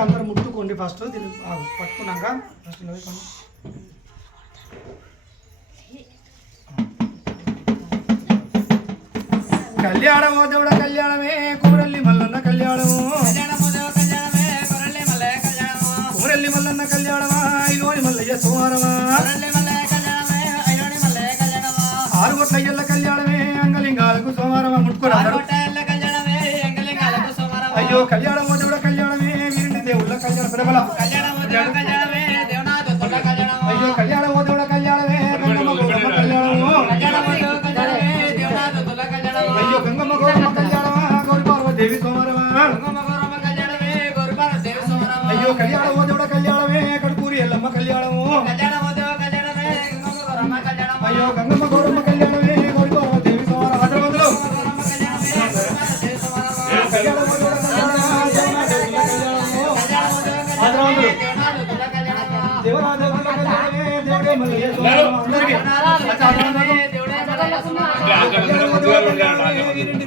అందరూ ముట్టుకోండి ఫస్ట్ దీన్ని పట్టుకున్నాక ఫస్ట్ కళ్యాణమో దేవుడ కళ్యాణమే కుమరల్లి మల్లన్న కళ్యాణము కుమరల్లి మల్లన్న కళ్యాణమా ఐలోని మల్లయ్య సోమరమా ఆరుగొట్ల ఎల్ల కళ్యాణమే అంగలింగాలకు సోమరమా ముట్టుకున్నారు అయ్యో కళ్యాణమో దేవుడ కళ్యాణమే వీరింటి దేవుళ్ళ కళ్యాణ ప్రబల అయ్యో కళ్యాణమో దేవుడ కళ్యాణమే కళ్యాణము అయ్యో గంగమ్మ గౌరమ్మ కళ్యాణమా గౌరి పార్వదేవి సోమరమా అయ్యో కళ్యాణమో దేవుడ కళ్యాణమే కడుపూరి ఎల్లమ్మ కళ్యాణము అయ్యో గంగమ్మ గౌరమ్మ కళ్యాణమే గౌరి పార్వదేవి సోమరమా హైదరాబాద్లో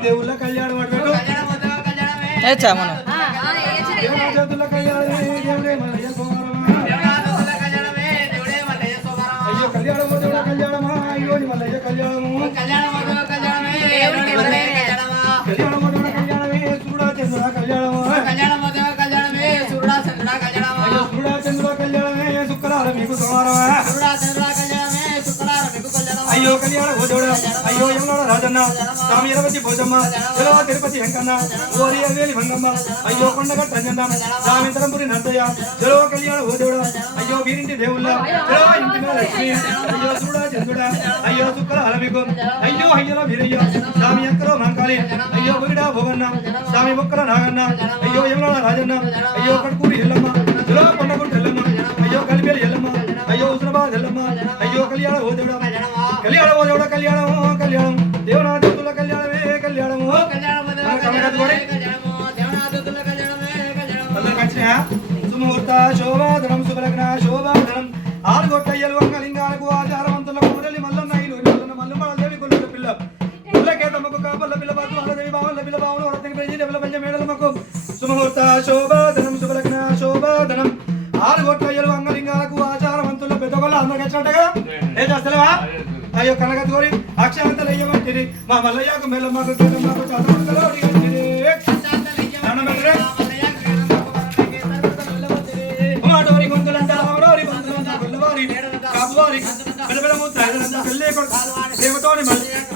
దేవుళ్ళ కళ్యాణం అయ్యో కళ్యాణం కళ్యాణమా అయ్యో మల్లయ్య కళ్యాణము కళ్యాణమే సూడా చంద్ర కళ్యాణము అయ్యో సూడా చంద్ర కళ్యాణమే శుక్రవార మీకు సోమవారమా అయ్యో కళ్యాణ భోజోడ అయ్యో యమలోడ రాజన్న స్వామి ఇరవతి భోజమ్మ జలవ తిరుపతి వెంకన్న ఓరి అవేలి మంగమ్మ అయ్యో కొండగట్ట అంజన్న రామేంద్రంపురి నర్దయ్య జలవ కళ్యాణ భోజోడ అయ్యో వీరింటి దేవుళ్ళ జలవ ఇంటి లక్ష్మి అయ్యో సూడా చంద్రుడ అయ్యో శుక్ర హలమికు అయ్యో అయ్యల వీరయ్య స్వామి అంకరో మంకాళి అయ్యో బొగిడా భోగన్న స్వామి బొక్కల నాగన్న అయ్యో యమలోడ రాజన్న అయ్యో కడుపూరి ఎల్లమ్మ జలవ కొండగుంట ఎల్లమ్మ అయ్యో కలిపేలి ఎల్లమ్మ అయ్యో ఉస్మాబాద్ ఎల్లమ్మ అయ్యో కళ్యాణ భోజోడ కళ్యాణం దేవుడ కళ్యాణము కళ్యాణం దేవనాథుల కళ్యాణమే కళ్యాణము సుముహూర్త శోభాధనం శుభలగ్న శోభాధనం ఆరుగొట్టయ్యలు అంగలింగాలకు ఆచారవంతులకు మురళి మల్లన్న మల్లుమలదేవి కొల్ల పిల్ల పుల్లకే తమకు కాపల్ల పిల్ల బాతుదేవి బావల్ల పిల్ల బావును వరతకి ప్రజల పిల్ల పంచ మేడలమకు సుముహూర్త శోభాధనం శుభలగ్న శోభాధనం ఆరుగొట్టయ్యలు అంగలింగాలకు ఆచారవంతుల పెద్దగొల్ల అందరికి వచ్చినట్టుగా ఏ చేస్తలేవా అయ్యో కనకతోరి అక్షరంతలు అయ్యమంటిరి మా మల్లయ్యకు మెల్లమ్మకు గెలమ్మకు చదవడలో అడిగంటిరి మాటోరి గొంతులంతా అవరోరి గొంతులంతా గొల్లవారి కాపువారి పెళ్ళబెడముద్దంతా పెళ్ళే దేవతోని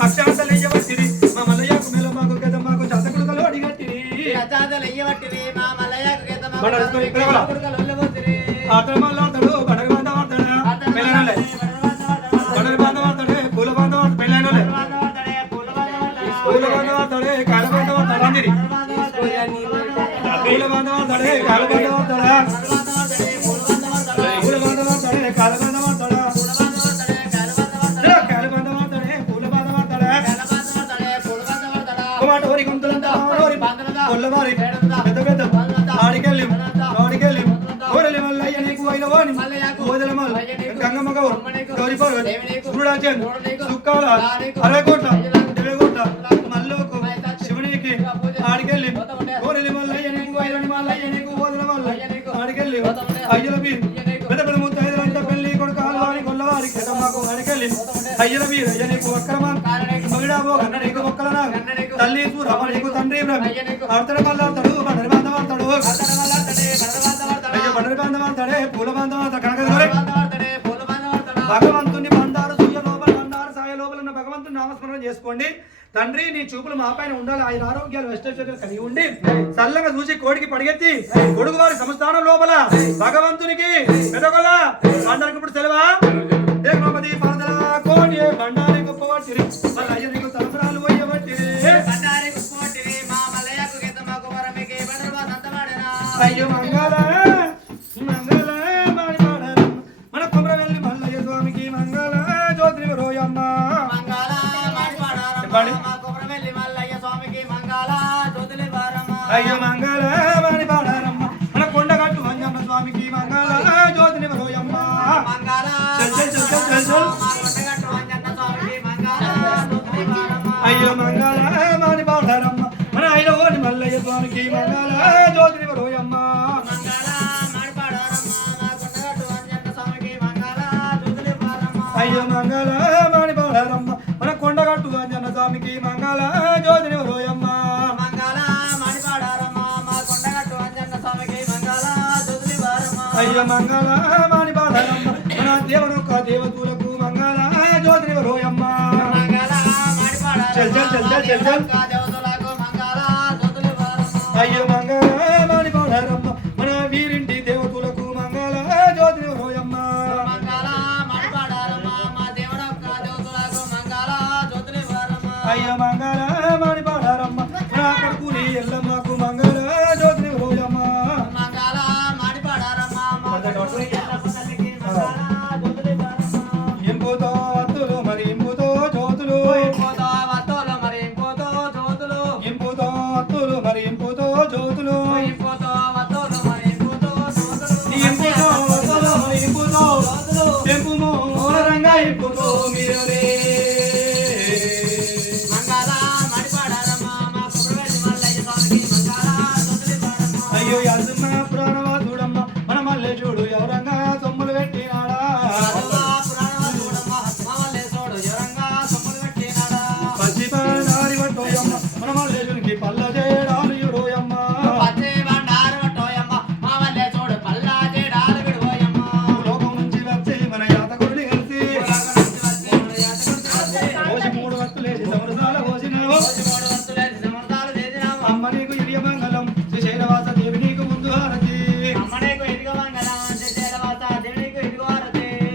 అక్షరంతలు అయ్యమంటిరి మా మల్లయ్యకు మెల్లమ్మకు గెలమ్మకు చదవడలో అడిగంటిరి ఆటలు మళ్ళాడతాడు బడగ బాంధవాడతాడా పెళ్ళనలే బడగ బాంధవాడతాడే పూల బాంధవాడు పెళ్ళైనలే పూల బాంధవాడతాడే కాళ్ళ బాంధవాడతాడా అందిరి పూల బాంధవాడతాడే కాళ్ళ బాంధవాడతాడా పూల బాంధవాడతాడే కాళ్ళ బాంధవాడతాడా కాళ్ళ బాంధవాడతాడే పూల బాంధవాడతాడా టమాటోరి గుంతులంతా కొల్లవారి పెద్ద పెద్ద ఆడికెళ్ళి కోరలి మల్లయ్య నీకు అయినవాని ఓదల మల్ల గంగమ్మ గౌరు గౌరి పార్వతి సూడాచంద్ సుక్కాల అరకోట్ల దేవకోట్ల మల్లోకు శివునికి ఆడికెళ్ళి కోరలి మల్లయ్య నీకు అయినని మల్లయ్య నీకు ఓదల మల్ల ఆడికెళ్ళి అయ్యల బీర్ పెద్ద పెద్ద ముత్తైదులంతా పెళ్లి కొడుకాలు వారి కొల్లవారి గెదమ్మకు ఆడికెళ్ళి అయ్యల బీర్ అయ్య నీకు వక్రమా మగిడాబో గన్న నీకు మొక్కలనా తల్లి రమ నీకు తండ్రి ఆడతాడు మల్లాడతాడు బండరి బాంధవాడతాడు బండరి బాంధవాడతాడే పూల బాంధవాడతాడు కనక భగవంతుని బండారు సూయ లోపల బండారు సాయ లోపల ఉన్న భగవంతుని నామస్మరణ చేసుకోండి. తండ్రి నీ చూపులు మా పైన ఉండాలి, ఆయన ఆరోగ్యాలు వెస్టేశ్వర్యాలు కలిగి ఉండి చల్లగా చూసి కోడికి పడిగెత్తి కొడుకు వారి సంస్థానం లోపల భగవంతునికి పెదగొల బండారికి ఇప్పుడు సెలవా దేవమది పాదల కోడి బండారి గొప్పవాటిరి మళ్ళీ అయ్య నీకు తలపురాలు పోయబట్టిరి అయ్యో మంగళ మంగళ మన కొమరవెల్లి మల్లయ్య స్వామికి మంగళ జ్యోతి రోయమ్మ అయ్యో మంగళ వాణి పాడారమ్మ మన కొండగట్టు అంజన్న స్వామికి మంగళ జ్యోతిని రోయమ్మ అయ్యో మంగళ వాణి పాడారమ్మ మన ఐలవోని మల్లయ్య స్వామికి మంగళ జ్యోతిని రోయమ్మ అయ్య మంగళ మాని బాధరమ్మ మన దేవునొక్క దేవతలకు మంగళ జ్యోతిని రోయమ్మ చల్ చల్ చల్ చల్ చల్ చల్ అయ్య మంగళ మాని బాధరమ్మ మన వీరింటి దేవతలకు మంగళ జ్యోతిని రోయమ్మ అయ్య మంగళ మాని బాధరమ్మ మన కడుపుని ఎల్లమ్మకు మంగళ జ్యోతిని రోయమ్మ ఇంపుతో వత్తులు మరి ఇంపుతో జ్యోతులు ఇంపుతో వత్తులు మరి ఇంపుతో జ్యోతులు ఇంపుమో రంగా ఇంపుతో మీరే అయ్యో అదుమ్మ పురాణవా చూడమ్మ మన మల్లె చూడు ఎవరంగా సొమ్ములు పెట్టినాడా పసిపారి పట్టోయమ్మ మన మల్లె చూడికి పల్ల చేయడాలు యుడోయమ్మ లోకం నుంచి వచ్చి మన యాతకుడిని కలిసి పోసి 3 వత్తులేసి సమరసాల పోసినావు అమ్మ నీకు ఇరియ మంగళం శ్రీశైలవాస దేవి నీకు ముందు హారతి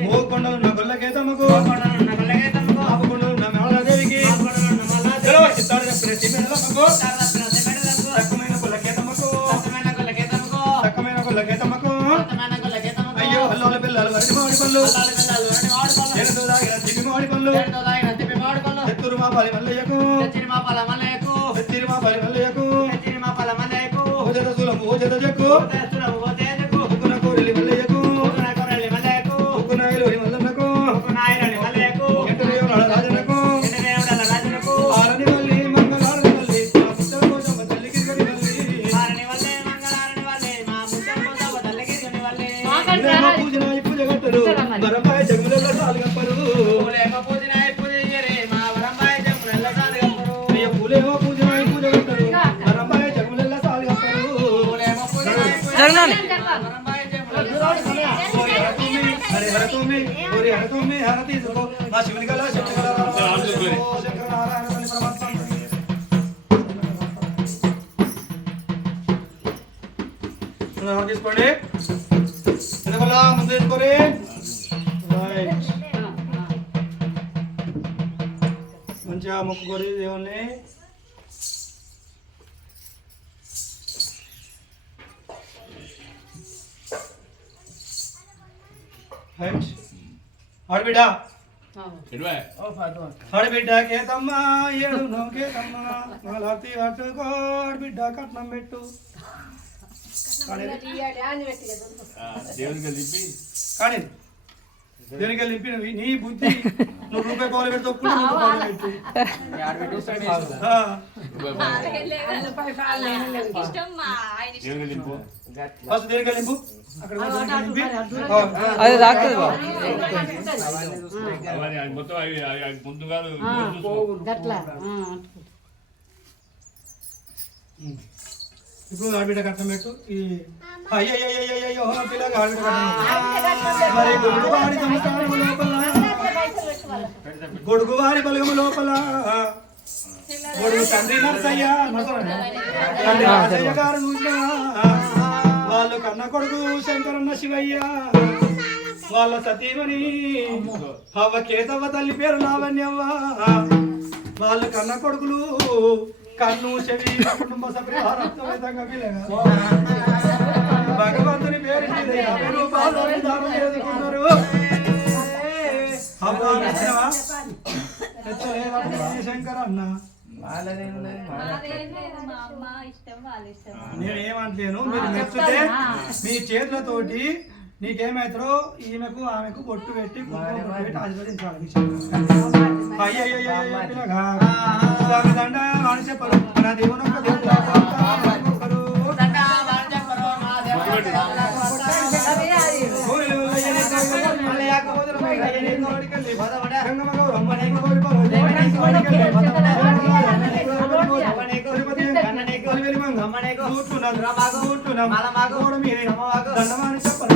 ఓ కొండలున్న గొల్లకేతమ్మకు ఆపు కొండలున్న మేళదేవికి చిత్తాడు తప్పిన సిమెండలమ్మకు తక్కువైన గొల్లకేతమ్మకు అయ్యో అల్లోల పిల్లలు వరటి మామిడి పళ్ళు ఎనతో దాగిన తిప్పి మామిడి పళ్ళు ఎత్తురు మా పాలి మల్లయ్యకు ఓజత సులము ఓజత జక్కు ఉక్కున కోరిలి మల్లయ్యకు ఉక్కున ఐలోని మల్లన్నకు ఎంటదేవుల రాజనకు ఆరని మల్లి మంగళారని మల్లి మా ముద్దల కోసమ్మ తల్లికి గడి మల్లి పూజన పూజ గట్టరు వరంబాయ జగులలో సాలుగప్పరు పూలేమో పూజన పూజ గట్టరు వరంబాయ జగులలో సాలుగప్పరు హరతుమి హరతి మా శివుని గల తీసుకోండి ముందు తీసుకోండి మంచిగా మొక్కుకోరి దేవుణ్ణి ఆడబిడ్డ ఆడబిడ్డ కేతమ్మ ఏడు నోకేతమ్మ మాలతి పట్టుకో ఆడబిడ్డ కట్నం పెట్టు కానీ దేనికి లింపి నీ బుద్ధి నువ్వు రూపాయి పాలు పెడితే ఫస్ట్ దేనికి లింపు అక్కడ ఇప్పుడు ఆడబిడ్డ కట్టం పెట్టు ఈ అయ్యో పిల్లగా ఆడబిడ్డ మరి గొడుగువాడి సంస్థానము లోపల గొడుగువాడి బలగము లోపల గొడుగు తండ్రి నరసయ్య గారు చూసిన వాళ్ళు కన్న కొడుకు శంకరన్న శివయ్య వాళ్ళ సతీమణి అవ్వ కేతవ్వ తల్లి పేరు లావణ్యవ్వ వాళ్ళు కన్న కొడుకులు కన్ను చెవి కుటుంబ సభ్యులంగా భగవంతుని పేరు చేసుకున్నారు శంకర్ అన్న నేనేమంటలేను మీరు మెచ్చితే మీ చేతులతోటి నీకేమైతారో ఈమెకు ఆమెకు బొట్టు పెట్టి ఆశీర్వదించాలి దండ అని చెప్పరు నా దేవుని పుట్టునం గోడ మీద దండమాని చెప్పరు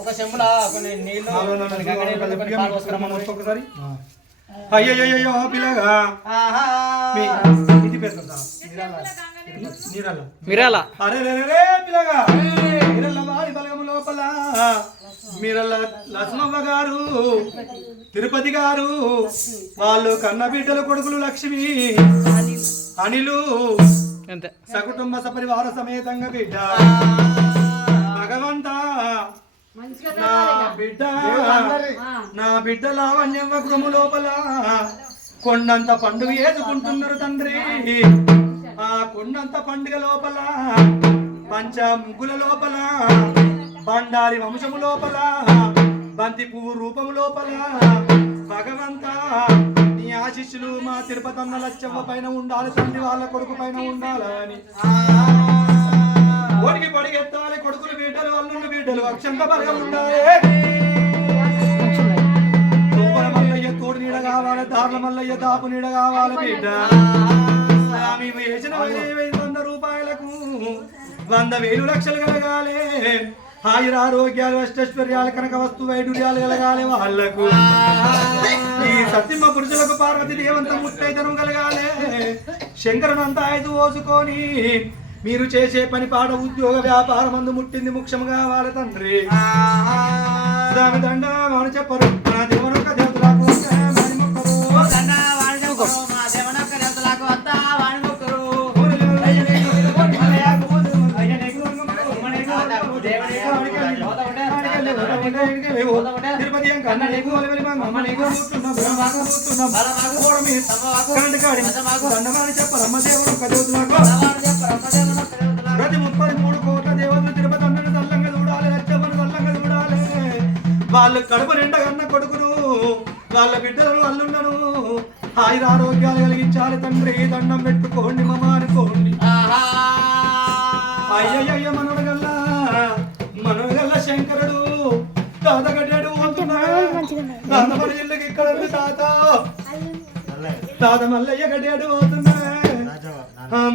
ఒక చెంబులా కొన్ని నీళ్లు ఒక్కసారి అయ్యయ్యో పిల్లగా ఇది పెద్ద మిరాల అరే రే పిల్లగా మీరల్ల వాడి బలగము లోపల మీరల్ల లక్ష్మవ్వ గారు తిరుపతి గారు వాళ్ళు కన్న బిడ్డల కొడుకులు లక్ష్మి అనిలు అంతే సకుటుంబ సపరివార సమేతంగా బిడ్డ భగవంతా నా బిడ్డ లావణ్యవ్వ గృహము లోపల కొండంత పండుగ ఏదుకుంటున్నారు తండ్రి ఆ కొండంత పండుగ లోపల పంచ ముగ్గుల లోపల బండారి వంశము లోపల బంతి పువ్వు రూపము లోపల భగవంత నీ ఆశీస్సులు మా తిరుపతన్న లచ్చవ్వ పైన ఉండాలి తండ్రి వాళ్ళ కొడుకు పైన ఉండాలని ఓడికి పడిగెత్తాలి కొడుకులు బిడ్డలు అల్లుళ్ళు బిడ్డలు అక్షంత బలగం ఉండాలి మల్లయ్య తోడు నీడ కావాలి దార్ల మల్లయ్య దాపు నీడ కావాలి బిడ్డ స్వామి వేసిన 100 రూపాయలకు 100,000 లక్షలు కలగాలి ఆయురారోగ్యాలు అష్టైశ్వర్యాలు కనుక వస్తు వైడూర్యాలు కలగాలి వాళ్ళకు ఈ సత్యమ్మ పురుషులకు పార్వతి దేవంత ముత్తైతనం కలగాలి శంకరునంతా 5 ఓసుకొని మీరు చేసే పని పాట ఉద్యోగ వ్యాపారం అందు ముట్టింది ముఖ్యం కావాలి తండ్రి స్వామి దండ వాడు చెప్పరు నా దేవనొక్క దేవతలకు తిరుపతి కన్న నీకు దండమాని చెప్పరమ్మ దేవనొక్క దేవతలకు ప్రతి 33 కోట్ల దేవతలు తిరుపతి అన్నను తల్లంగా చూడాలి లచ్చమ్మను తల్లంగా చూడాలి వాళ్ళు కడుపు నిండా కన్న కొడుకును వాళ్ళ బిడ్డలను అల్లుండను ఆయురారోగ్యాలు కలిగించాలి తండ్రి దండం పెట్టుకోండి మమ అనుకోండి అయ్యయ్య మనోగల్ల శంకరుడు తాత కట్టాడు తాత మన ఇల్లుకి ఇక్కడ ఉంది తాత మల్లయ్య కట్టాడు పోతున్నా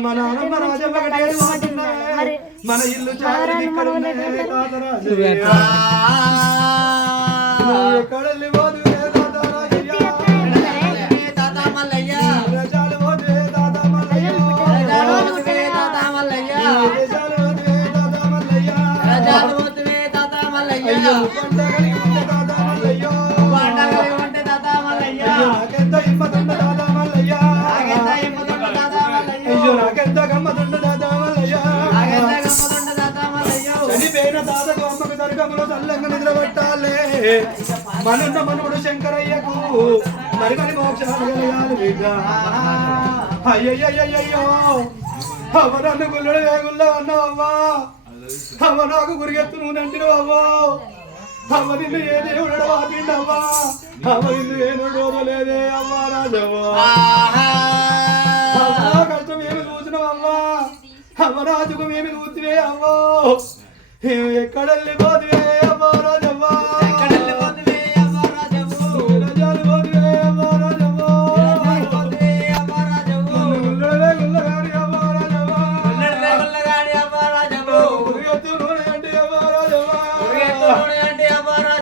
మన నాన్నమ్మ రాజమ్మ కట్టాడు పోతున్నా మన ఇల్లు చాలి ఇక్కడ తాత రాజు ఎక్కడ పోదు తాత రాజయ్య తాత మల్లయ్య చాలు పోతే తాత మల్లయ్య అయ్యో పండగలి ఉంటే తాత మల్లయ్య నాకెంత హిమ్మతుండ తాత మల్లయ్య అయ్యో నాకెంత గమ్మతుండ తాత మల్లయ్య చనిపోయిన తాతకు అమ్మకు దర్గములో చల్లంగా నిద్రపెట్టాలే మనున్న మనుడు శంకరయ్యకు మరి మోక్షాలు కలగాలి బిడ్డ అయ్యయ్యయ్యో అవ్వ నన్ను గుల్లడు వేగుల్లో అన్నావమ్మా అవ్వ నాకు గురిగెత్తు నువ్వు నంటినవు అవ్వ అవ్వ నిన్ను ఏ దేవుడు వాపిండవ్వా అవ్వ నిన్ను ఏ నోడు లేదే అవ్వ రాజవ్వ కష్టం ఏమి చూసినవమ్మా అవ్వ రాజుకు ఏమి చూసివే అవ్వ ఎక్కడెళ్ళి పోతువే అవ్వ రాజవ్వ